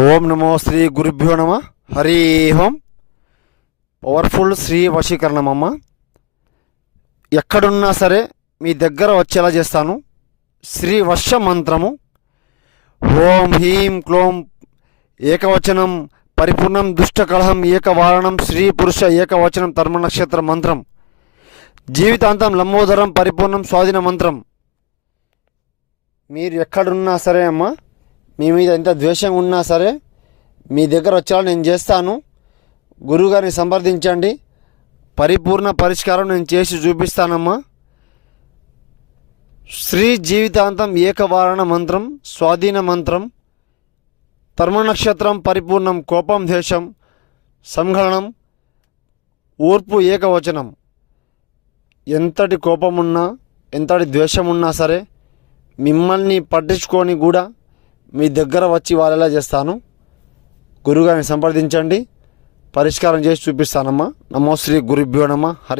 ఓం నమో శ్రీ గురుభ్యో నమ. హరి ఓం. పవర్ఫుల్ శ్రీ వశీకరణమమ్మ. ఎక్కడున్నా సరే మీ దగ్గర వచ్చేలా చేస్తాను. శ్రీ వర్ష మంత్రము. ఓం హ్రీం క్లోం ఏకవచనం పరిపూర్ణం దుష్టకలహం ఏకవారణం శ్రీ పురుష ఏకవచనం తర్మ నక్షత్ర మంత్రం. జీవితాంతం లంబోదరం పరిపూర్ణం స్వాధీన మంత్రం. మీరు ఎక్కడున్నా సరే అమ్మ, మీ మీద ఎంత ద్వేషం ఉన్నా సరే మీ దగ్గర వచ్చేలా నేను చేస్తాను. గురువుగారిని సంప్రదించండి, పరిపూర్ణ పరిష్కారం నేను చేసి చూపిస్తానమ్మా. శ్రీ జీవితాంతం ఏకవారణ మంత్రం, స్వాధీన మంత్రం, తర్మ నక్షత్రం పరిపూర్ణం, కోపం దేశం సంహరణం, ఓర్పు ఏకవచనం. ఎంతటి కోపమున్నా ఎంతటి ద్వేషమున్నా సరే మిమ్మల్ని పట్టించుకొని కూడా మీ దగ్గర వచ్చి వాళ్ళలా చేస్తాను. గురువుగారిని సంప్రదించండి, పరిష్కారం చేసి చూపిస్తానమ్మా. నమో శ్రీ గురుభ్యో నమ. హరి.